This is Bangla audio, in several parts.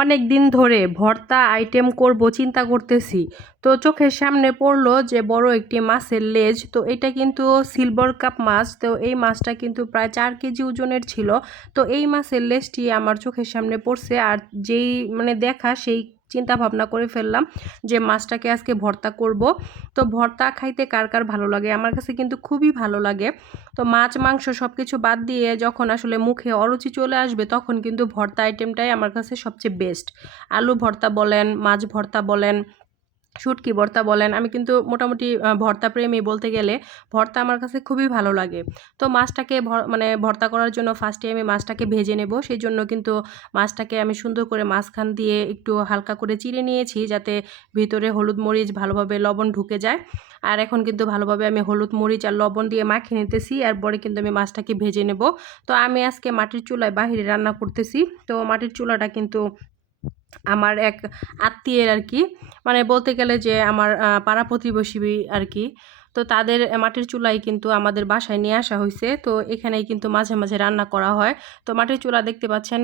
অনেক দিন ধরে ভর্তা আইটেম করব চিন্তা করতেছি। তো চোখের সামনে পড়লো যে বড় একটি মাছের লেজ, তো এটা কিন্তু সিলভার কাপ মাছ। তো এই মাছটা কিন্তু প্রায় 4 কেজি ওজনের ছিল। তো এই মাছের লেজটি আমার চোখের সামনে পড়ছে, আর যেই দেখা সেই চিন্তা ভাবনা করে ফেললাম যে মাছটাকে আজকে ভর্তা করব। তো ভর্তা খাইতে কার কার ভালো লাগে? আমার কাছে কিন্তু খুবই ভালো লাগে। তো মাছ মাংস সব কিছু বাদ দিয়ে যখন আসলে মুখে অরুচি চলে আসবে তখন কিন্তু ভর্তা আইটেমটাই আমার কাছে সবচেয়ে বেস্ট। আলু ভর্তা বলেন, মাছ ভর্তা বলেন, শুটকি ভর্তা বলেন, আমি কিন্তু মোটামুটি ভর্তা প্রেমী বলতে গেলে। ভর্তা আমার কাছে খুবই ভালো লাগে। তো মাছটাকে ভর্তা করার জন্য ফার্স্টে আমি মাছটাকে ভেজে নেব। সেই জন্য কিন্তু মাছটাকে আমি সুন্দর করে মাঝখান দিয়ে একটু হালকা করে চিড়ে নিয়েছি, যাতে ভিতরে হলুদ মরিচ ভালোভাবে লবণ ঢুকে যায়। আর এখন কিন্তু ভালোভাবে আমি হলুদ মরিচ আর লবণ দিয়ে মাখিয়ে নিতেছি, এরপরে কিন্তু আমি মাছটাকে ভেজে নেব। তো আমি আজকে মাটির চুলায় বাহিরে রান্না করতেছি। তো মাটির চুলাটা কিন্তু আমার এক আত্মীয়ের আর কি, বলতে গেলে যে আমার পাড়া প্রতিবেশী আর কি। তো তাদের মাটির চুলাই কিন্তু আমাদের বাসায় নিয়ে আসা হয়েছে। তো এখানেই কিন্তু মাঝে মাঝে রান্না করা হয়। তো মাটির চুলা দেখতে পাচ্ছেন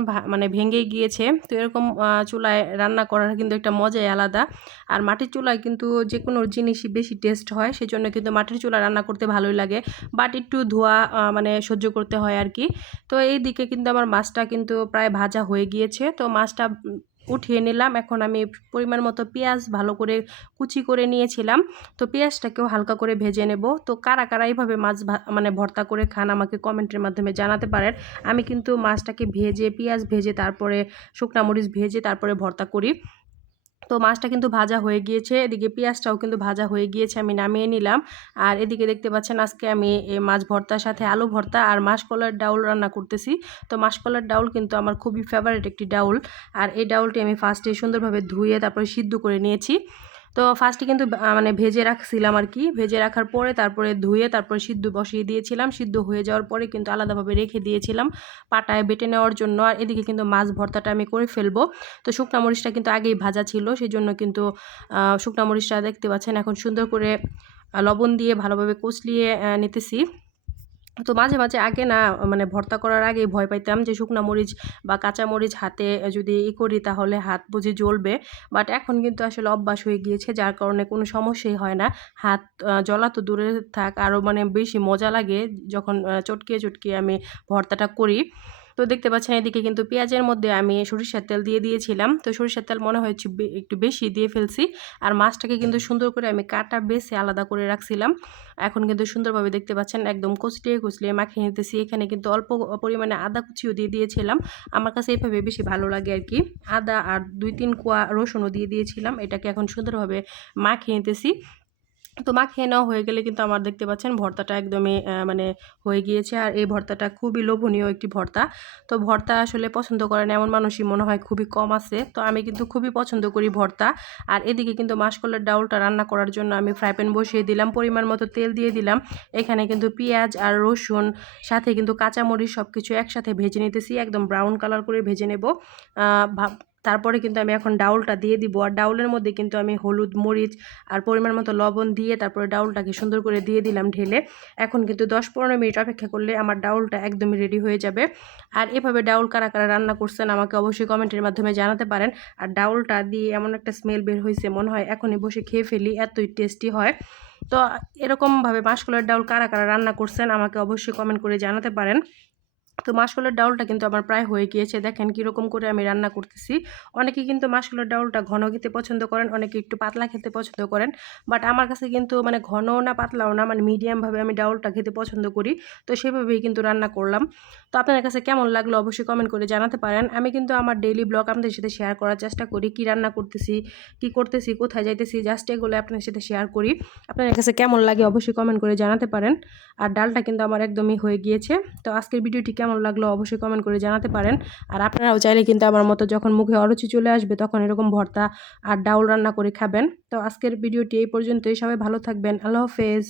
ভেঙে গিয়েছে। তো এরকম চুলায় রান্না করার কিন্তু একটা মজাই আলাদা। আর মাটির চুলায় কিন্তু যে কোনো জিনিসই বেশি টেস্ট হয়, সেজন্য কিন্তু মাটির চুলা রান্না করতে ভালোই লাগে। বাট একটু ধোঁয়া সহ্য করতে হয় আর কি। তো এই দিকে কিন্তু আমার মাছটা কিন্তু প্রায় ভাজা হয়ে গিয়েছে। তো মাছটা উঠিয়ে নিলাম। এখন আমি পরিমাণ মতো পেঁয়াজ ভালো করে কুচি করে নিয়েছিলাম। তো পেঁয়াজটাকেও হালকা করে ভেজে নেব। তো কারা কারা এইভাবে মাছ ভর্তা করে খান আমাকে কমেন্টের মাধ্যমে জানাতে পারেন। আমি কিন্তু মাছটাকে ভেজে, পেঁয়াজ ভেজে, তারপরে শুকনা মরিচ ভেজে তারপরে ভর্তা করি। তো মাছটা কিন্তু ভাজা হয়ে গিয়েছে, এদিকে পেঁয়াজটাও কিন্তু ভাজা হয়ে গিয়েছে, আমি নামিয়ে নিলাম। আর এদিকে দেখতে পাচ্ছেন আজকে আমি এই মাছ ভর্তার সাথে আলু ভর্তা আর মাসকলাইর ডাউল রান্না করতেছি। তো মাসকলাইর ডাউল কিন্তু আমার খুবই ফেভারিট একটি ডাউল। আর এই ডাউলটি আমি ফার্স্টে সুন্দরভাবে ধুয়ে তারপরে সিদ্ধ করে নিয়েছি। তো ফার্স্টে কিন্তু ভেজে রাখছিলাম আর কি। ভেজে রাখার পরে তারপরে ধুয়ে তারপরে সিদ্ধ বসিয়ে দিয়েছিলাম। সিদ্ধ হয়ে যাওয়ার পরে কিন্তু আলাদাভাবে রেখে দিয়েছিলাম পাটায় বেটে নেওয়ার জন্য। আর এদিকে কিন্তু মাছ ভর্তাটা আমি করে ফেলবো। তো শুকনা মরিচটা কিন্তু আগেই ভাজা ছিল, সেই জন্য কিন্তু শুকনা মরিচটা দেখতে পাচ্ছেন এখন সুন্দর করে লবণ দিয়ে ভালোভাবে কষলিয়ে নিতেছি। তো মাঝে মাঝে আগে না ভর্তা করার আগেই ভয় পাইতাম যে শুকনা মরিচ বা কাঁচা মরিচ হাতে যদি করি তাহলে হাত বুঝি জ্বলবে। বাট এখন কিন্তু আসলে অভ্যাস হয়ে গিয়েছে, যার কারণে কোনো সমস্যাই হয় না। হাত জ্বলা তো দূরে থাক, আরও বেশি মজা লাগে যখন চটকিয়ে চটকিয়ে আমি ভর্তাটা করি। তো দেখতে পাচ্ছেন এদিকে কিন্তু পেঁয়াজের মধ্যে আমি সরিষার তেল দিয়ে দিয়েছিলাম। তো সরিষার তেল মনে হয় একটু বেশি দিয়ে ফেলছি। আর মাছটাকে কিন্তু সুন্দর করে আমি কাটা বেছে আলাদা করে রাখছিলাম। এখন কিন্তু সুন্দরভাবে দেখতে পাচ্ছেন একদম কচলিয়ে কচলিয়ে মাখিয়ে নিতেছি। এখানে কিন্তু অল্প পরিমাণে আদা কুচিও দিয়ে দিয়েছিলাম। আমার কাছে এইভাবে বেশি ভালো লাগে আর কি। আদা আর 2-3 কোয়া রসুনও দিয়ে দিয়েছিলাম। এটাকে এখন সুন্দরভাবে মাখিয়ে নিতেছি। তো মাখিয়ে নেওয়া হয়ে গেলে কিন্তু আমার দেখতে পাচ্ছেন ভর্তাটা একদমই হয়ে গিয়েছে। আর এই ভর্তাটা খুবই লোভনীয় একটি ভর্তা। তো ভর্তা আসলে পছন্দ করেন এমন মানুষই মনে হয় খুবই কম আছে। তো আমি কিন্তু খুবই পছন্দ করি ভর্তা। আর এদিকে কিন্তু মাসকলাইর ডাউলটা রান্না করার জন্য আমি ফ্রাই প্যান বসিয়ে দিলাম, পরিমাণ মতো তেল দিয়ে দিলাম। এখানে কিন্তু পেঁয়াজ আর রসুন সাথে কিন্তু কাঁচামরিচ সব কিছু একসাথে ভেজে নিতেছি, একদম ব্রাউন কালার করে ভেজে নেব। তারপরে কিন্তু আমি এখন ডাউলটা দিয়ে দিব। আর ডাউলের মধ্যে কিন্তু আমি হলুদ মরিচ আর পরিমাণ মতো লবণ দিয়ে তারপরে ডাউলটাকে সুন্দর করে দিয়ে দিলাম ঢেলে। এখন কিন্তু 10-15 মিনিট অপেক্ষা করলে আমার ডাউলটা একদমই রেডি হয়ে যাবে। আর এভাবে ডাউল কারা কারা রান্না করছেন আমাকে অবশ্যই কমেন্টের মাধ্যমে জানাতে পারেন। আর ডাউলটা দিয়ে এমন একটা স্মেল বের হয়েছে, মনে হয় এখনই বসে খেয়ে ফেলি, এতই টেস্টি হয়। তো এরকমভাবে মাসকলাইর ডাউল কারা কারা রান্না করছেন আমাকে অবশ্যই কমেন্ট করে জানাতে পারেন। তো মাসকলাইর ডাউলটা কিন্তু আমার প্রায় হয়ে গিয়েছে, দেখেন কীরকম করে আমি রান্না করতেছি। অনেকে কিন্তু মাসকলাইর ডাউলটা ঘন খেতে পছন্দ করেন, অনেকে একটু পাতলা খেতে পছন্দ করেন। বাট আমার কাছে কিন্তু ঘনও না পাতলাও না, মিডিয়ামভাবে আমি ডাউলটা খেতে পছন্দ করি। তো সেভাবেই কিন্তু রান্না করলাম। তো আপনাদের কাছে কেমন লাগলো অবশ্যই কমেন্ট করে জানাতে পারেন। আমি কিন্তু আমার ডেইলি ব্লগ আপনাদের সাথে শেয়ার করার চেষ্টা করি, কী রান্না করতেছি, কী করতেছি, কোথায় যাইতেছি, জাস্ট এগুলো আপনাদের সাথে শেয়ার করি। আপনাদের কাছে কেমন লাগে অবশ্যই কমেন্ট করে জানাতে পারেন। আর ডালটা কিন্তু আমার একদমই হয়ে গিয়েছে। তো আজকের ভিডিওটি কেমন লাগলো অবশ্যই কমেন্ট করে জানাতে পারেন। আর আপনারাও চাইলে কিন্তু আমার মতো যখন মুখে অরুচি চলে আসবে তখন এরকম ভর্তা আর ডাউল রান্না করে খাবেন। তো আজকের ভিডিওটি এই পর্যন্তই, সবাই ভালো থাকবেন, আল্লাহ হাফেজ।